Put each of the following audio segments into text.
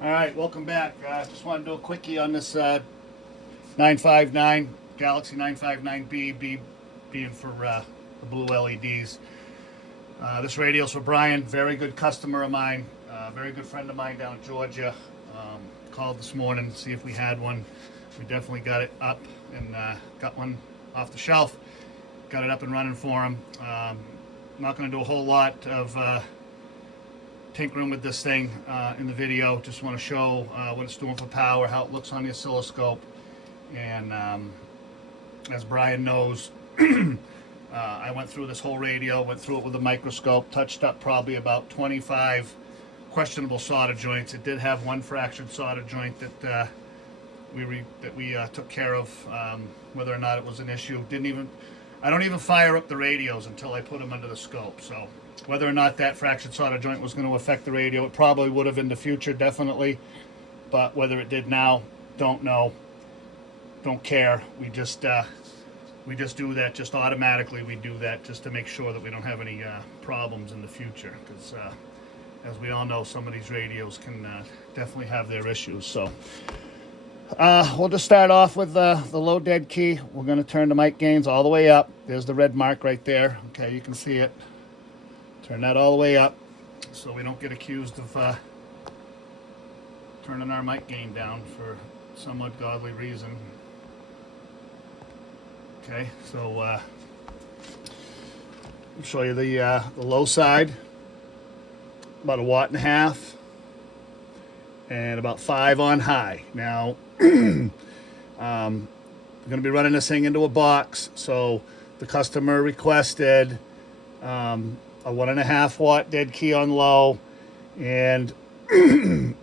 All right, welcome back. Just want to do a quickie on this 959 Galaxy 959B, being for the blue LEDs. This radio's for Brian, very good customer of mine, very good friend of mine down in Georgia. Called this morning to see if we had one. We definitely got it up and got one off the shelf. Got it up and running for him. Not going to do a whole lot of tinkering with this thing in the video. Just want to show what it's doing for power, how it looks on the oscilloscope, and as Brian knows, I went through this whole radio, went through it with a microscope, touched up probably about 25 questionable solder joints. It did have one fractured solder joint that we took care of. Whether or not it was an issue, I don't even fire up the radios until I put them under the scope. So whether or not that fractured solder joint was going to affect the radio, it probably would have in the future, definitely. But whether it did now, don't know, don't care. We just do that just automatically. We do that just to make sure that we don't have any problems in the future, because as we all know, some of these radios can definitely have their issues. So we'll just start off with the low dead key. We're going to turn the mic gains all the way up. There's the red mark right there. Okay, you can see it. Turn that all the way up so we don't get accused of turning our mic gain down for some ungodly reason. Okay, so I'll show you the low side. About 1.5 watts and about 5 on high. Now I'm going to be running this thing into a box, so the customer requested a 1.5 watt dead key on low, and no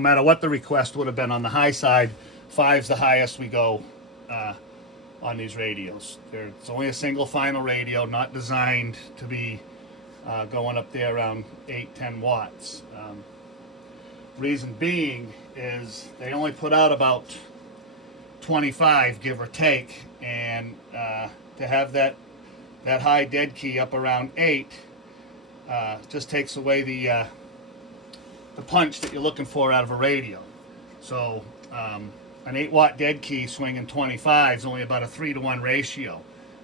matter what the request would have been on the high side, 5's the highest we go on these radios. It's only a single final radio, not designed to be going up there around 8-10 watts. Reason being is they only put out about 25, give or take, and to have that high dead key up around 8 just takes away the punch that you're looking for out of a radio. So an 8 watt dead key swinging 25 is only about a 3-to-1 ratio,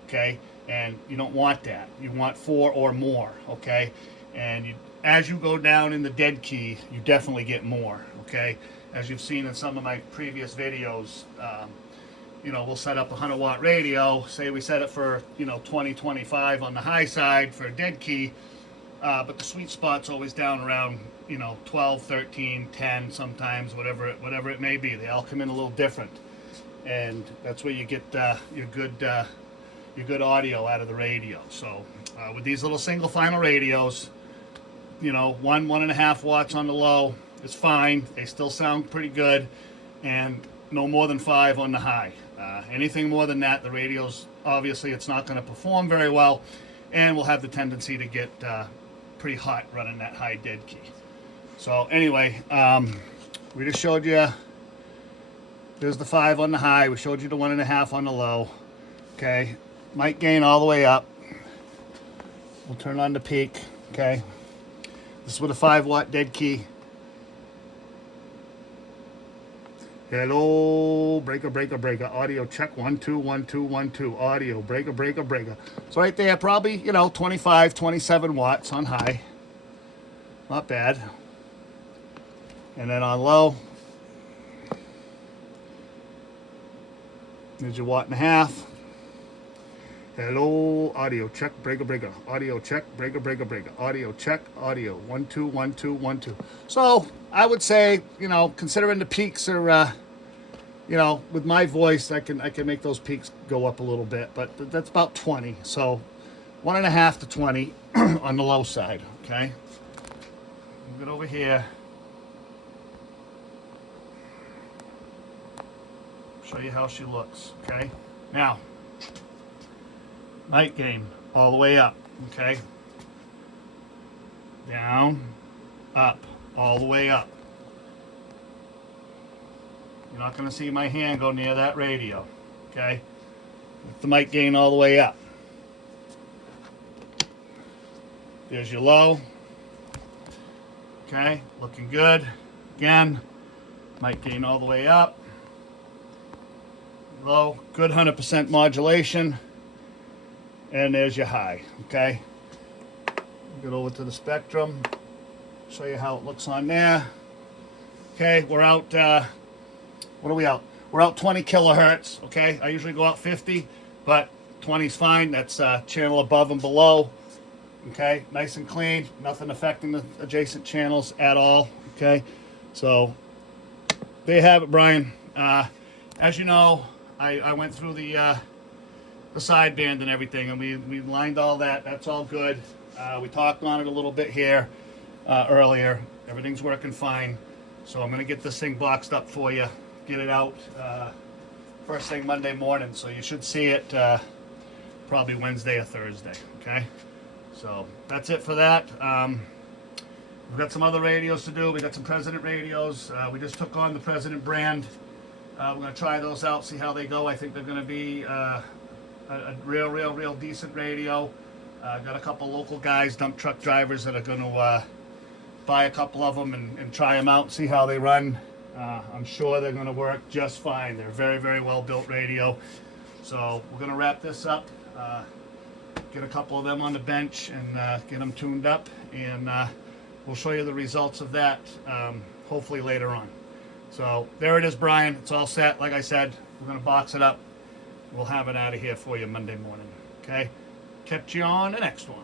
okay? And you don't want that. You want 4 or more, okay? And as you go down in the dead key, you definitely get more, okay? As you've seen in some of my previous videos, we'll set up a 100 watt radio. Say we set it for 20, 25 on the high side for a dead key, but the sweet spot's always down around 12, 13, 10 sometimes, whatever it may be. They all come in a little different, and that's where you get your good audio out of the radio. So with these little single final radios, 1.5 watts on the low is fine. They still sound pretty good, and no more than 5 on the high. Anything more than that, the radio's obviously it's not going to perform very well, and will have the tendency to get pretty hot running that high dead key. So anyway, we just showed you. There's the 5 on the high. We showed you the 1.5 on the low. Okay, mic gain all the way up. We'll turn on the peak. Okay. This is with a 5 watt dead key. Hello, breaker, audio check, 1 2 1 2 1 2, audio, breaker. So right there, probably 25, 27 watts on high, not bad. And then on low, there's your 1.5 watts. Hello, audio check, breaker, audio check, breaker, audio check, audio, 1 2 1 2 1 2. So I would say, considering the peaks are, with my voice, I can make those peaks go up a little bit, but that's about 20. So 1.5 to 20 on the low side. Okay, move it over here. Show you how she looks. Okay, now. Mic gain all the way up, okay? Down, up, all the way up. You're not going to see my hand go near that radio, okay? With the mic gain all the way up. There's your low. Okay, looking good. Again, might gain all the way up. Low, good 100% modulation. And there's your high, okay? Get over to the spectrum, show you how it looks on there. Okay, we're out, what are we out? We're out 20 kilohertz, okay? I usually go out 50, but 20 is fine. That's channel above and below, okay? Nice and clean, nothing affecting the adjacent channels at all, okay? So, there you have it, Brian. As you know, I went through the sideband and everything, and we lined all that. That's all good. We talked on it a little bit here earlier. Everything's working fine. So I'm going to get this thing boxed up for you, get it out first thing Monday morning. So you should see it probably Wednesday or Thursday, okay? So that's it for that. We've got some other radios to do. We got some President radios. We just took on the President brand. We're going to try those out, see how they go. I think they're going to be a real decent radio. Got a couple local guys, dump truck drivers, that are going to buy a couple of them and try them out and see how they run. I'm sure they're going to work just fine. They're very well built radio. So we're going to wrap this up, get a couple of them on the bench and get them tuned up, and we'll show you the results of that hopefully later on. So there it is, Brian. It's all set. Like I said, we're going to box it up. We'll have it out of here for you Monday morning. Okay? Catch you on the next one.